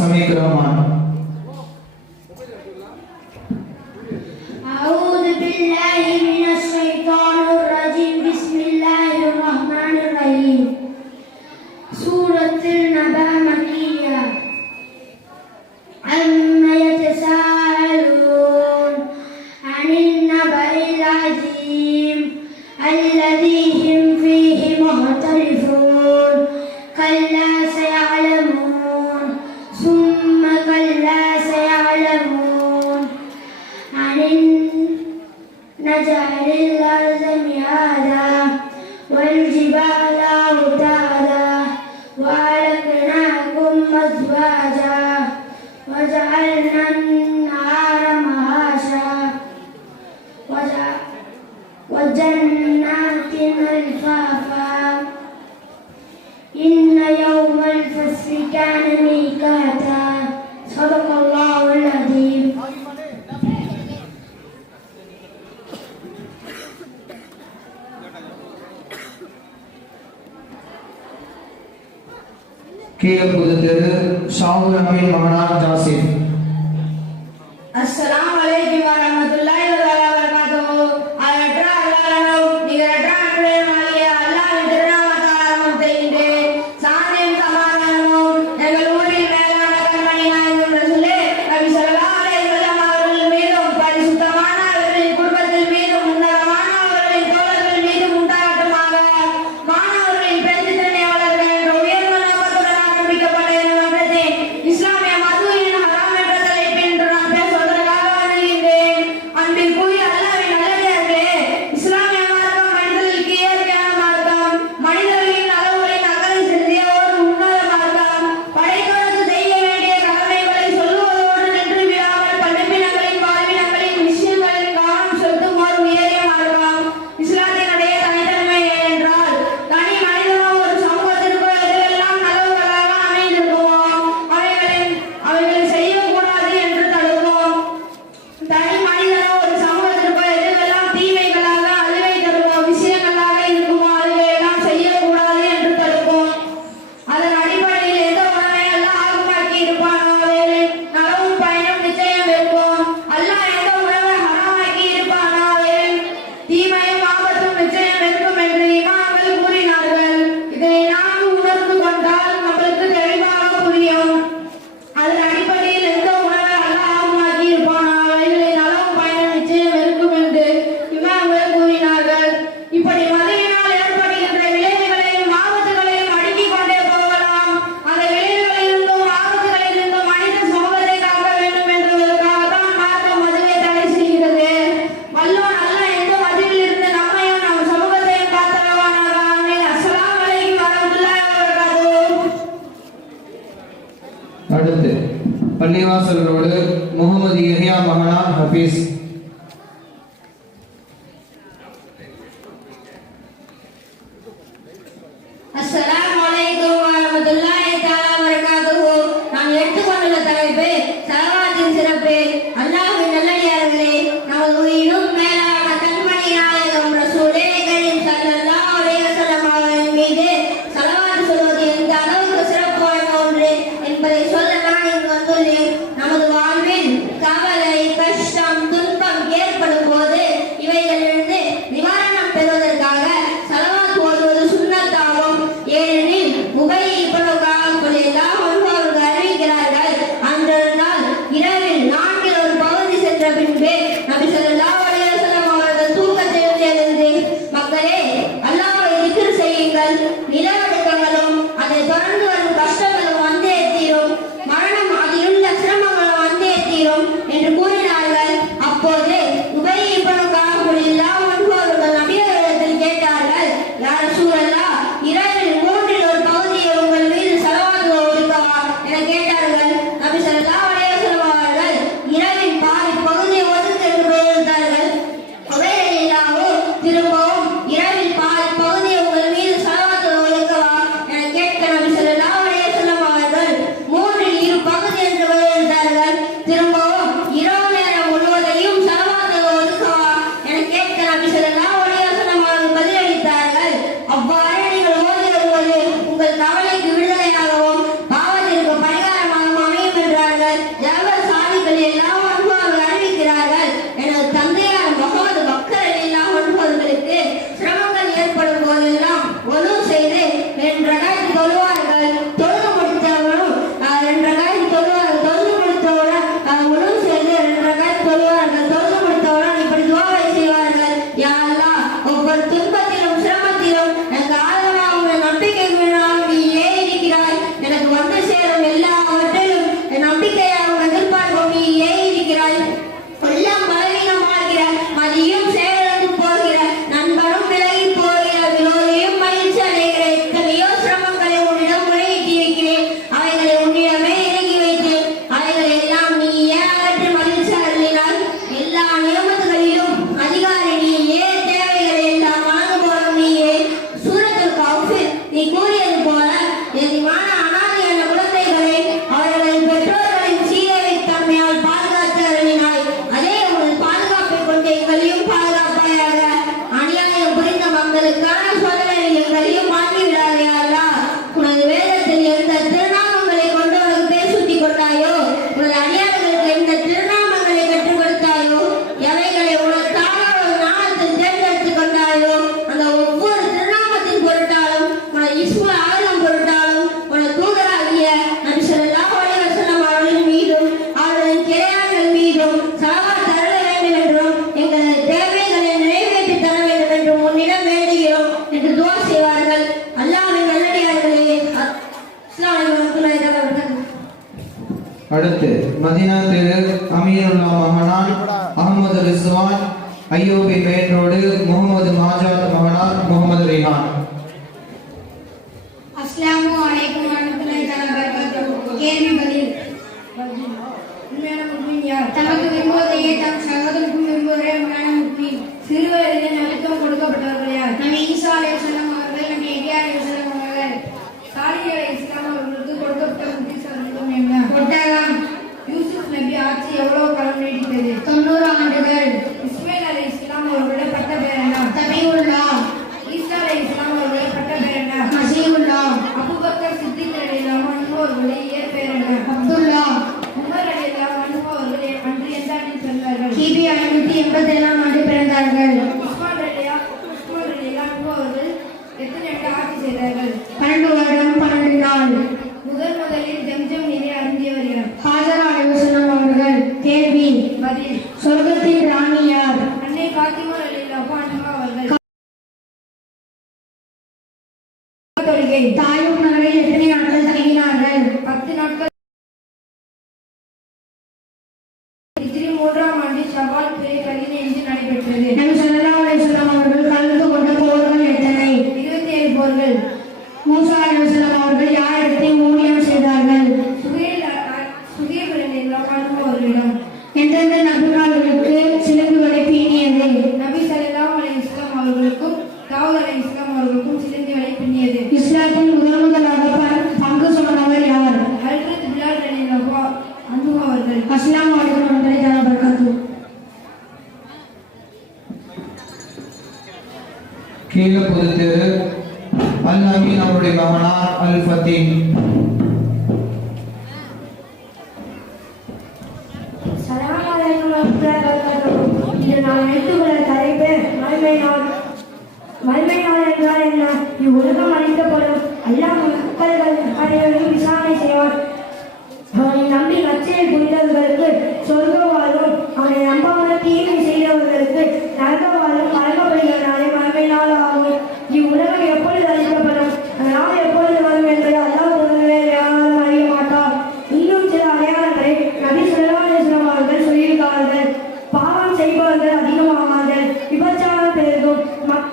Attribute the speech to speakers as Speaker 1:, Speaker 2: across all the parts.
Speaker 1: സമീഗ്രഹമാണ് كان ميقاتا صدق الله العظيم
Speaker 2: கீழப்புதத்திலிருந்து ஷாவுல் அமீன் மகனார்
Speaker 1: ஜாசிப்.
Speaker 2: பள்ளிவாசல் ரோடு முகமது எஹியா மகனான் ஹபீஸ் மதினா திரு அமீருல்லா மகனான் அகமது ரிஸ்வான் ஐயோபி மேற்றோடு முகமது மாஜாத் மகனார் முகமது ரிஹான்.
Speaker 1: அஸ்லாம் வலைக்கம் வரமத்துல்லாஹி கேள்வி
Speaker 3: தொழுகை தாயும் நகரில் எத்தனை நாட்கள் தங்கினார்கள்? பத்து நாட்கள். மூன்றாம் காவலரை இஸ்லாம் அவர்களுக்கும் சிலந்தி வரை பின்னியது. இஸ்லாத்தில் முதல் முதலாக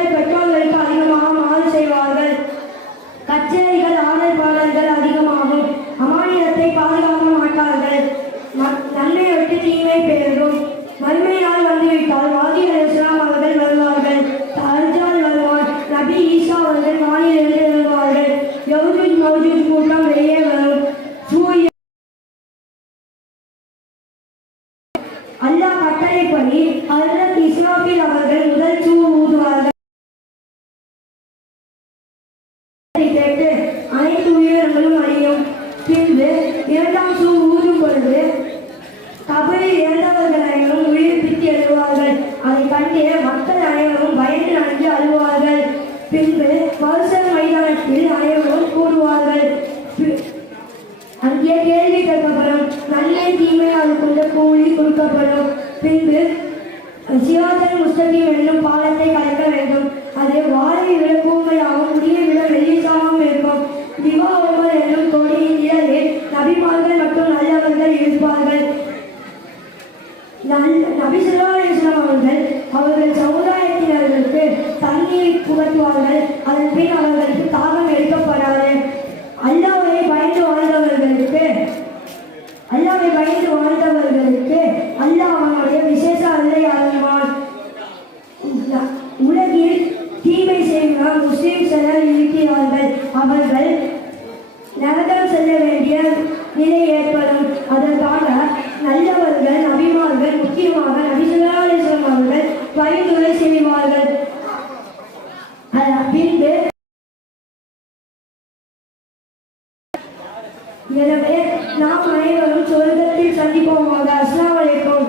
Speaker 3: மாணவர்களை பெற்றோர்களுக்கு அதிகமாக மாறு செய்வார்கள். கச்சேரிகள் ஆணை பாடல்கள் அதிகமாகும். அமானியத்தை பாதுகாக்க மாட்டார்கள். நன்மை விட்டு தீமை பெயரும். வறுமையால் வந்துவிட்டால் வாதி இஸ்லாம் அவர்கள் வருவார்கள். அர்ஜால் வருவார். நபி ஈசா அவர்கள் வானிலிருந்து வருவார்கள். யவுஜூத் மௌஜூத் கூட்டம் வெளியே வரும். சூரிய அல்லாஹ் கட்டளைப்படி ஹர்ரத் இஸ்லாமில் அவர்கள் முதல் பின்பு சிவாசன் முஸ்தகி என்னும் பாலத்தை கலைக்க வேண்டும். அது வாரி விளக்குமையாகவும் முடிய எனவே நாம் அனைவரும் சொர்க்கத்தில் சந்திப்போமாக அஸ்லாம் வலைக்கும்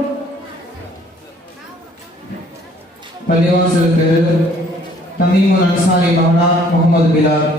Speaker 2: பள்ளிவாசலுக்கு தமீமுல் அன்சாரி மகனா முகமது பிலால்.